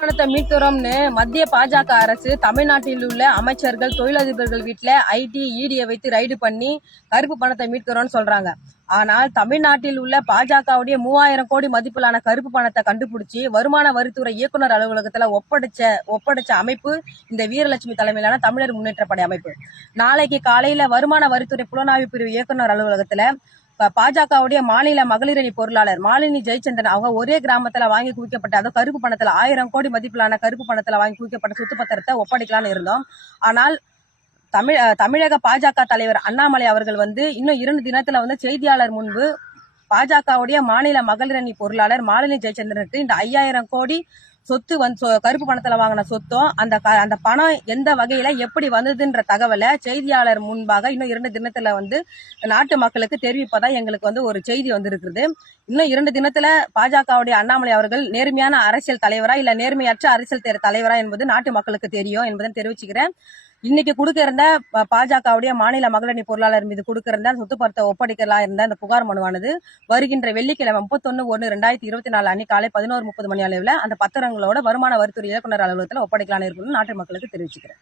பணத்தை மீட்கிறோம்னு மத்திய பாஜக அரசு தமிழ்நாட்டில் உள்ள அமைச்சர்கள் தொழிலதிபர்கள் வீட்டுல ஐடி ஈடியை வைத்து ரைடு பண்ணி கருப்பு பணத்தை மீட்கிறோம்னு சொல்றாங்க. ஆனால் தமிழ்நாட்டில் உள்ள பாஜகவுடைய மூவாயிரம் கோடி மதிப்பிலான கருப்பு பணத்தை கண்டுபிடிச்சி வருமான வரித்துறை இயக்குனர் அலுவலகத்துல ஒப்படைச்ச ஒப்படைச்ச அமைப்பு இந்த வீரலட்சுமி தலைமையிலான தமிழர் முன்னேற்ற படை அமைப்பு. நாளைக்கு காலையில வருமான வரித்துறை புலனாய்வு பிரிவு இயக்குனர் அலுவலகத்துல பாஜகவுடைய மாநில மகளிரணி பொருளாளர் மாலினி ஜெயச்சந்திரன் அவங்க ஒரே கிராமத்துல வாங்கி குவிக்கப்பட்ட அதாவது கருப்பு பணத்துல ஆயிரம் கோடி மதிப்பிலான கருப்பு பணத்துல வாங்கி குவிக்கப்பட்ட சொத்து பத்திரத்தை ஒப்படைக்கலாம்னு இருந்தோம். ஆனால் தமிழ் அஹ் தமிழக பாஜக தலைவர் அண்ணாமலை அவர்கள் வந்து இன்னும் இரண்டு தினத்துல வந்து செய்தியாளர் முன்பு பாஜகவுடைய மாநில மகளிரணி பொருளாளர் மாலினி ஜெயச்சந்திரனுக்கு இந்த ஐயாயிரம் கோடி சொத்து வந்து சொ- கருப்பு பணத்துல வாங்கின சொத்தும் அந்த அந்த பணம் எந்த வகையில எப்படி வந்ததுன்ற தகவலை செய்தியாளர் முன்பாக இன்னும் இரண்டு தினத்துல வந்து நாட்டு மக்களுக்கு தெரிவிப்பதா எங்களுக்கு வந்து ஒரு செய்தி வந்திருக்குது இன்னும் இரண்டு தினத்துல பாஜகவுடைய அண்ணாமலை அவர்கள் நேர்மையான அரசியல் தலைவரா இல்ல நேர்மையற்ற அரசியல் தலைவரா என்பது நாட்டு மக்களுக்கு தெரியும் என்பதை தெரிவிச்சுக்கிறேன். இன்னைக்கு கொடுக்க இருந்த பாஜகவுடைய மாநில மகளிரணி பொருளாளர் மீது கொடுக்க இருந்த சொத்து ஒப்படைக்கலாம் இருந்த அந்த புகார் மனுவானது வருகின்ற வெள்ளிக்கிழமை முப்பத்தொன்னு ஒன்று ரெண்டாயிரத்தி இருபத்தி நாலு அன்னைக்கு காலை பதினோரு முப்பது மணி அளவில் அந்த பத்திரங்களோட வருமான வரித்துறை இயக்குநர் அலுவலகத்தில் ஒப்படைக்கலாம்னு இருக்கும்னு நாட்டு மக்களுக்கு தெரிவிச்சுக்கிறேன்.